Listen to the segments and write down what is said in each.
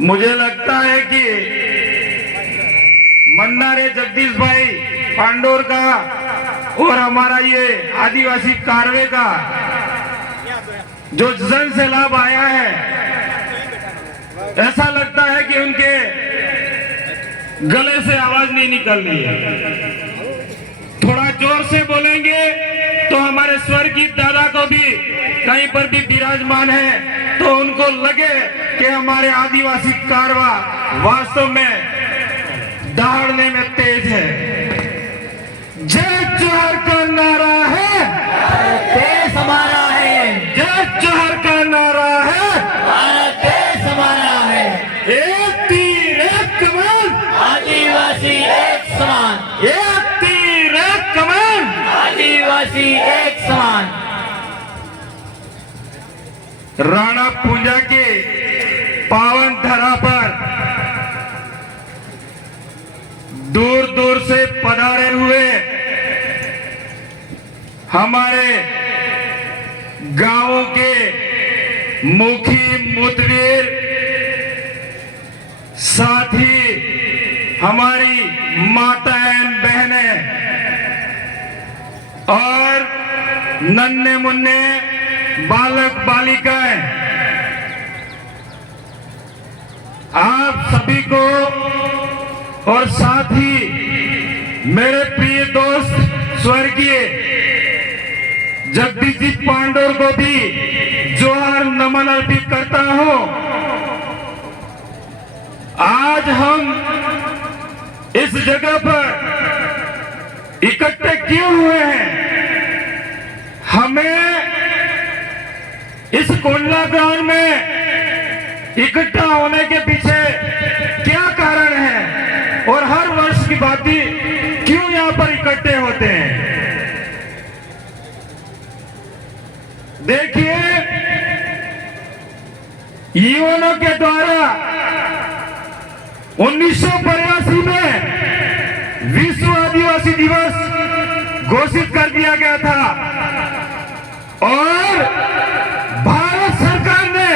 मुझे लगता है कि मन्नारे जगदीश भाई पांडोर का और हमारा ये आदिवासी कारवे का जो जन से लाभ आया है, ऐसा लगता है कि उनके गले से आवाज नहीं निकल रही है। थोड़ा जोर से बोलेंगे तो हमारे स्वर्गीय दादा को भी कहीं पर भी विराजमान है तो उनको लगे कि हमारे आदिवासी कारवा वास्तव में दहाड़ने में तेज है। जय जोहर का नारा है, देश हमारा है। जय जोहर का नारा है, भारत देश हमारा है। एक तीर एक कमान, आदिवासी एक समान। एक तीर एक कमान। आदिवासी एक समान। राणा पूंजा के पावन धरा पर दूर दूर से पधारे हुए हमारे गांवों के मुखी मुतवीर साथी, हमारी माताएं बहनें और नन्हे मुन्ने बालक बालिकाएं, आप सभी को और साथ ही मेरे प्रिय दोस्त स्वर्गीय जगदीश जी पांडोर को भी जोहार नमन अर्पित करता हूं। आज हम इस जगह पर इकट्ठे क्यों हुए हैं? हमें इस कोंडला ग्राउंड में इकट्ठा होने के पीछे क्या कारण है और हर वर्ष की भांति क्यों यहां पर इकट्ठे होते हैं? देखिए, युवाओं के द्वारा 1982 में विश्व आदिवासी दिवस घोषित कर दिया गया था और भारत सरकार ने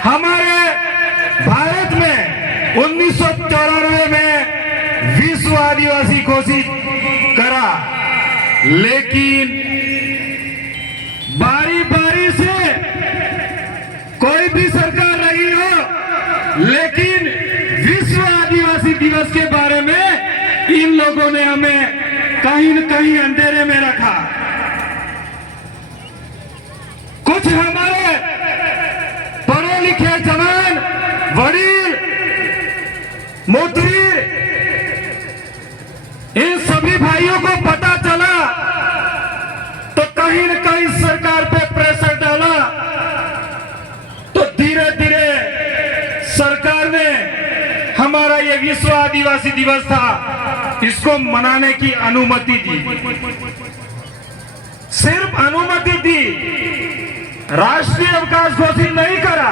हमारे भारत में 1994 में विश्व आदिवासी घोषित करा, लेकिन बारी बारी से कोई भी सरकार रही हो, लेकिन विश्व आदिवासी दिवस के बारे में इन लोगों ने हमें कहीं न कहीं अंधेरे में रखा। कुछ हमारे पढ़े लिखे जवान, वडील, मुतवीर, इन सभी भाइयों को पता चला तो कहीं न कहीं सरकार पे प्रेशर डाला, तो धीरे धीरे सरकार ने हमारा ये विश्व आदिवासी दिवस था, इसको मनाने की अनुमति दी। सिर्फ अनुमति दी, राष्ट्रीय अवकाश घोषित नहीं करा।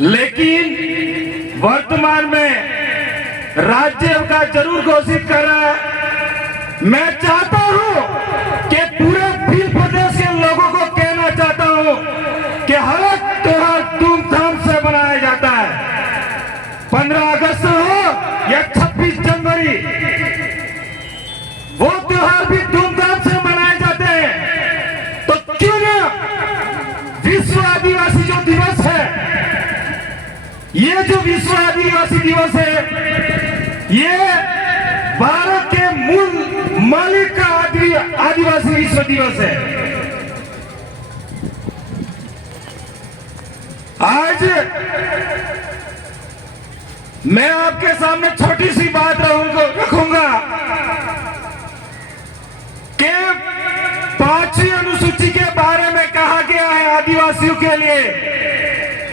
लेकिन वर्तमान में राज्य अवकाश जरूर घोषित कर रहा है। मैं चाहता हूं कि पूरे भील प्रदेश के लोगों को कहना चाहता हूं कि हर एक त्योहार धूमधाम से मनाया जाता है। 15 अगस्त हो या 26 जनवरी, वो त्योहार भी धूमधाम से मनाए जाते हैं। तो क्यों ना विश्व आदिवासी जो दिवस है, ये जो विश्व आदिवासी दिवस है, ये भारत के मूल मालिक का आदिवासी विश्व दिवस है। आज मैं आपके सामने छोटी सी बात रखूंगा कि 5वीं अनुसूची के बारे में कहा गया है आदिवासियों के लिए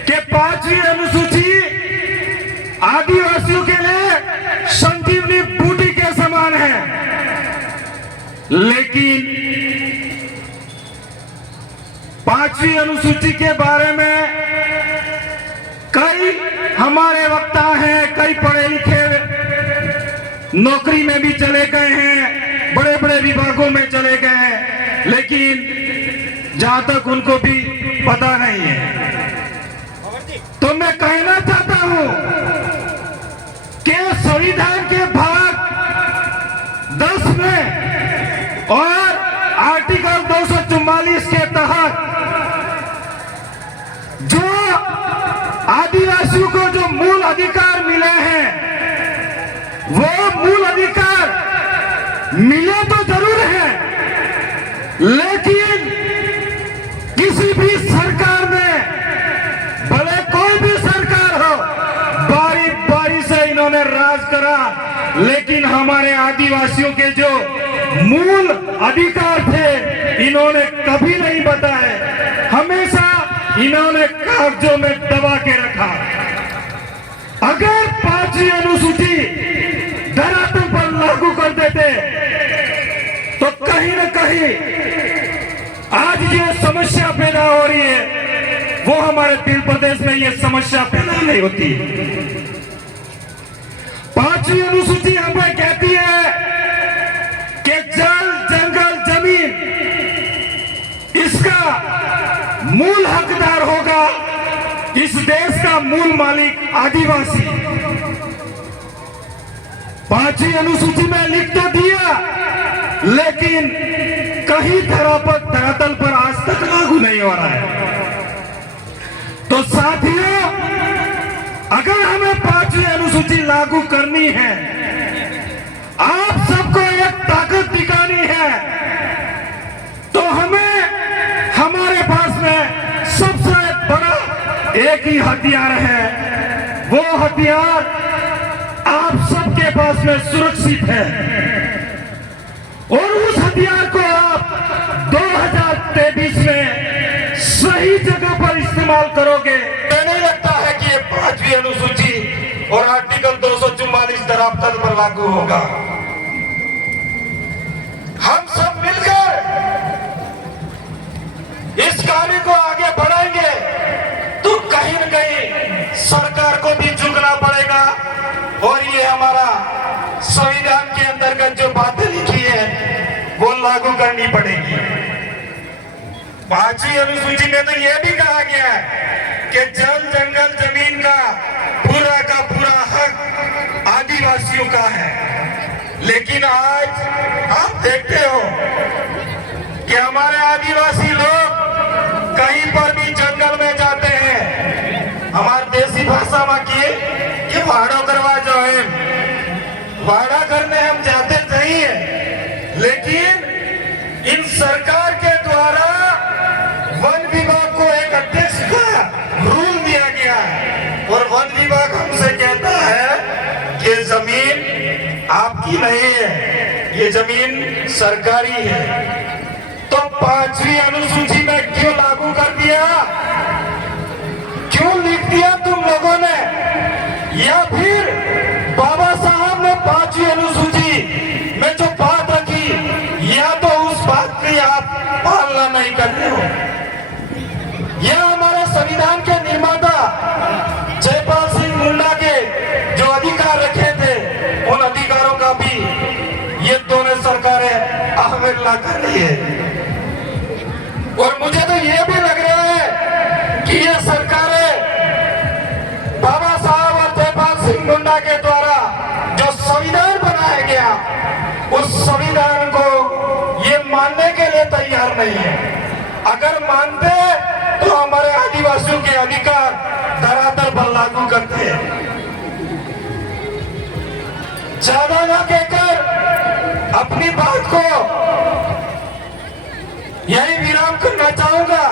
कि 5वीं अनुसूची आदिवासियों के लिए संजीवनी बूटी के समान है। लेकिन 5वीं अनुसूची के बारे में कई हमारे वक्ता हैं, कई पढ़े लिखे नौकरी में भी चले गए हैं, बड़े बड़े विभागों में चले गए हैं, लेकिन जहां तक उनको भी पता नहीं है। तो तो मैं कहना चाहता हूं कि संविधान के भाग 10 में और आर्टिकल 244 के तहत जो आदिवासियों को जो मूल अधिकार मिले हैं, वो मूल अधिकार मिले तो जरूर है, लेकिन किसी भी सरकार में, भले कोई भी सरकार हो, बारी बारी से इन्होंने राज करा, लेकिन हमारे आदिवासियों के जो मूल अधिकार थे इन्होंने कभी नहीं बताए, हमेशा इन्होंने कागजों में दबा के रखा। अगर 5वीं अनुसूची धरातल पर लागू कर देते तो कहीं न कहीं आज जो समस्या पैदा हो रही है वो हमारे दिल प्रदेश में ये समस्या पैदा नहीं होती। 5वीं अनुसूची हमें कहती है कि जल, जंगल, जमीन, इसका मूल हकदार होगा इस देश का मूल मालिक आदिवासी। 5वीं अनुसूची में लिख तो दिया, लेकिन कहीं धरातल पर आज तक लागू नहीं हो रहा है। तो साथियों, अगर हमें 5वीं अनुसूची लागू करनी है, आप सबको एक ताकत दिखानी है, तो हमें हमारे पास में सबसे बड़ा एक ही हथियार है। वो हथियार आप सबके पास में सुरक्षित है और उस हथियार को आप 2023 में सही जगह पर इस्तेमाल करोगे। मुझे नहीं लगता है कि ये 5वीं अनुसूची और आर्टिकल 244 धरातल पर लागू होगा। हम सब मिलकर इस कार्य को आगे बढ़ाएंगे तो कहीं न कहीं सरकार को भी झुकना पड़ेगा और ये हमारा संविधान के अंतर्गत जो बातें लिखी है वो लागू करनी पड़ेगी। 5वीं अनुसूची में तो यह भी कहा गया है कि जल, जंगल, जमीन का पूरा हक आदिवासियों का है, लेकिन आज आप देखते हो कि हमारे आदिवासी लोग कहीं पर भी जंगल में जाते हैं, हमारी देसी भाषा में कि वाड़ा करवा जो है, वाड़ा करने हम जाते नहीं है, लेकिन इन सरकार के द्वारा वन विभाग को एक अध्यक्ष का रूल दिया गया है और वन विभाग हमसे कहता है कि जमीन आपकी नहीं है, ये जमीन सरकारी है। तो 5वीं अनुसूची में क्यों लागू कर दिया, क्यों लिख दिया तुम लोगों ने, या फिर बाबा साहब ने 5वीं अनुसूची में जो बात रखी, या तो उस बात की आप पालना नहीं कर रहे हो, या हमारे संविधान के निर्माता जयपाल सिंह मुंडा के जो अधिकार रखे थे उन अधिकारों का भी ये दोनों सरकारें अवहेलना कर रही है। और मुझे तो ये भी लग रहा है कि ये सरकारें बाबा साहब और जयपाल सिंह मुंडा के द्वारा जो संविधान बनाया गया उस संविधान को ये मानने के लिए तैयार नहीं है। अगर मानते तो हमारे आदिवासियों के अधिकार धरातल पर लागू करते हैं। ज्यादा ना कहकर अपनी बात को यही विराम करना चाहूंगा,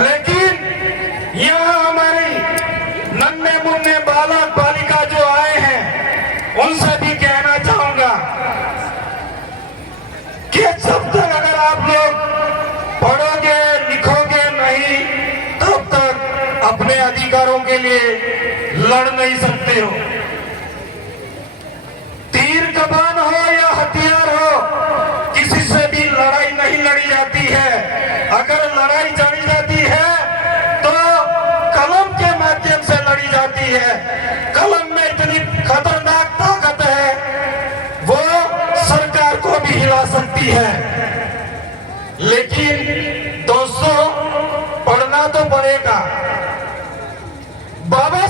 लेकिन यहाँ हमारी नन्हे मुन्ने बालक बालिका जो आए हैं उनसे भी कहना चाहूंगा कि जब तक अगर आप लोग पढ़ोगे लिखोगे नहीं, तब तक अपने अधिकारों के लिए लड़ नहीं सकते हो। तीर कमान हो या हथियार हो, किसी से भी लड़ाई नहीं लड़ी जाती है। अगर लड़ाई जानी जाती है तो कलम के माध्यम से लड़ी जाती है। कलम में इतनी खतरनाक ताकत है, वो सरकार को भी हिला सकती है। लेकिन दोस्तों, पढ़ना तो पड़ेगा। बाबा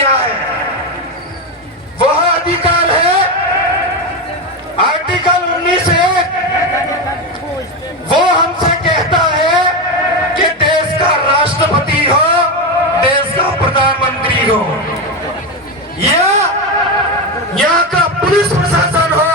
दिया है। वह अधिकार है आर्टिकल 19(1), वो हमसे कहता है कि देश का राष्ट्रपति हो, देश का प्रधानमंत्री हो, या यहाँ का पुलिस प्रशासन हो,